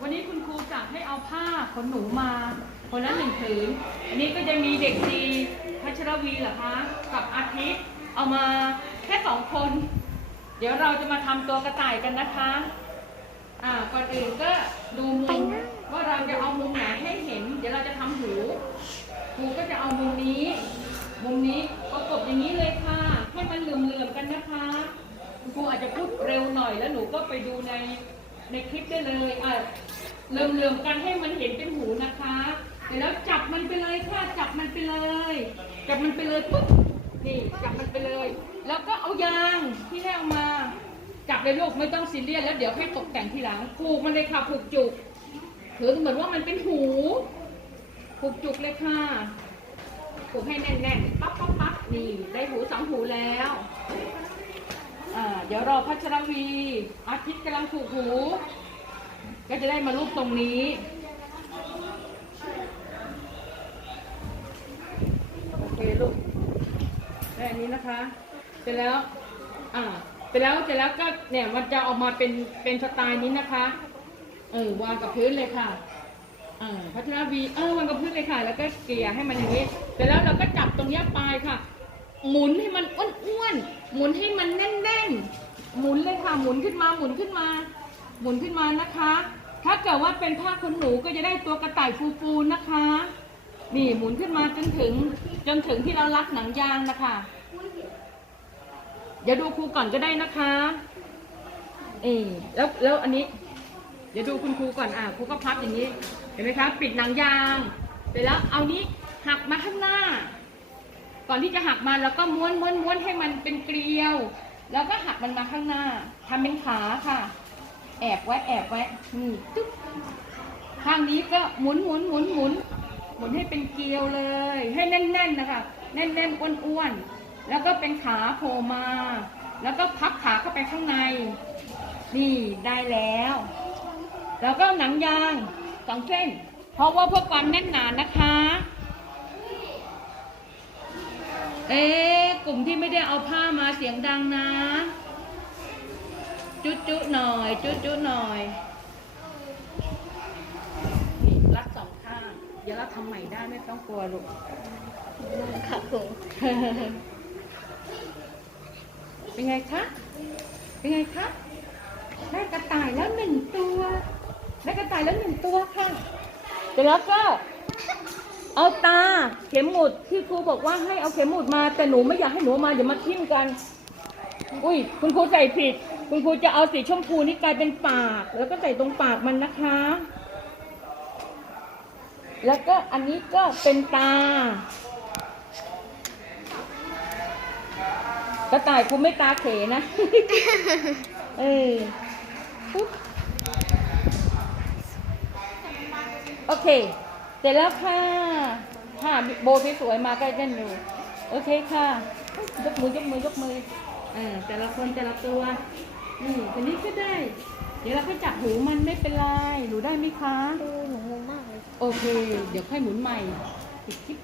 วันนี้คุณครูจะให้เอาผ้าขนหนูมาคนละหนึ่งผืนอันนี้ก็จะมีเด็กดีพัชรวีเหรอคะกับอาทิตย์เอามาแค่สองคน เดี๋ยวเราจะมาทำตัวกระต่ายกันนะคะ อ่าก่อนอื่นก็ดูมุมว่าเราจะเอามุมไหนให้เห็น เดี๋ยวเราจะทำหูครูก็จะเอามุมนี้ มุมนี้ประกบอย่างนี้เลยค่ะ ให้มันเหลื่อมๆกันนะคะคุณครูอาจจะพูดเร็วหน่อยแล้วหนูก็ไปดูใน ในคลิปได้เลยอะเหลื่อมๆกันให้มันเห็นเป็นหูนะคะเสร็จแล้วจับมันไปเลยค่ะจับมันไปเลย จับมันไปเลยปุ๊บนี่จับมันไปเลย แล้วก็เอายางที่ได้เอามา จับเลยลูกไม่ต้องซีเรียสแล้วเดี๋ยวให้ตกแต่งทีหลังผูกมันเลยค่ะผูกจุกถือเหมือนว่ามันเป็นหูผูกจุกเลยค่ะผูกให้แน่นๆปั๊บปั๊บปั๊บนี่ได้หูสองหูแล้ว เดี๋ยวรอพัชรวีอาทิตย์กำลังผูกหู ก็จะได้มารูปตรงนี้โอเคลูกได้อันนี้นะคะ เสร็จแล้วอ่าเสร็จแล้วเสร็จแล้วก็เนี่ยมันจะออกมาเป็นเป็นสไตล์นี้นะคะเออวางกับพื้นเลยค่ะพัชรวีเออวางกับพื้นเลยค่ะ แล้วก็เกลี่ยให้มันอย่างนี้เสร็จแล้วเราก็จับตรงนี้ปลายค่ะ หมุนให้มันอ้วนๆ หมุนให้มันแน่นๆ หมุนเลยค่ะ หมุนขึ้นมา หมุนขึ้นมา หมุนขึ้นมานะคะ ถ้าเกิดว่าเป็นผ้าขนหนูก็จะได้ตัวกระต่ายฟูๆนะคะ นี่หมุนขึ้นมาจนถึงจนถึงที่เรารัดหนังยางนะคะเดี๋ยวดูครูก่อนก็ได้นะคะเออแล้วแล้วอันนี้ เดี๋ยวดูคุณครูก่อนอะครูก็พับอย่างนี้ เห็นไหมคะ ปิดหนังยาง เสร็จแล้วเอานี้หักมาข้างหน้า ก่อนที่จะหักมันแล้วก็ม้วนม้วนม้วนให้มันเป็นเกลียว แล้วก็หักมันมาข้างหน้าทำเป็นขาค่ะ แอบไว้แอบไว้นี่ตึ๊บข้างนี้ก็หมุนหมุนหมุนหมุนหมุนให้เป็นเกลียวเลย ให้แน่นๆนะคะแน่นๆอ้วนๆแล้วก็เป็นขาโผล่มา แล้วก็พับขาเข้าไปข้างใน นี่ได้แล้ว แล้วก็หนังยางสองเส้น เพราะว่าเพื่อความแน่นหนานะคะ เอ๊ะกลุ่มที่ไม่ได้เอาผ้ามาเสียงดังนะ จุ๊จุ๊หน่อย จุ๊จุ๊หน่อยนี่รัดสองข้างเดี๋ยวเราทำใหม่ได้ไม่ต้องกลัวลูกค่ะครูเป็นไงคะ เป็นไงคะ ได้กระต่ายแล้วหนึ่งตัว ได้กระต่ายแล้วหนึ่งตัวค่ะเสร็จแล้วก็ เอาตาเข็มหมุดที่ครูบอกว่าให้เอาเข็มหมุดมา แต่หนูไม่อยากให้หนูมาเดี๋ยวมาทิ่มกัน อุ้ยคุณครูใส่ผิด คุณครูจะเอาสีชมพูนี่กลายเป็นปาก แล้วก็ใส่ตรงปากมันนะคะ แล้วก็อันนี้ก็เป็นตากระต่ายคงไม่ตาเขนะ เออปุ๊บโอเค ร็จแล้วค่ะค่ะโบสวยๆมาใกล้กันอยู่โอเคค่ะ ยกมือยกมือยกมือเออแต่ละคนแต่ละตัวนี่คนนี้ก็ได้ เดี๋ยวเราก็จับหูมันไม่เป็นไรหนูได้ไหมคะครูหนูงงมากเลย โอเค เดี๋ยวค่อยหมุนใหม่ปิดคลิป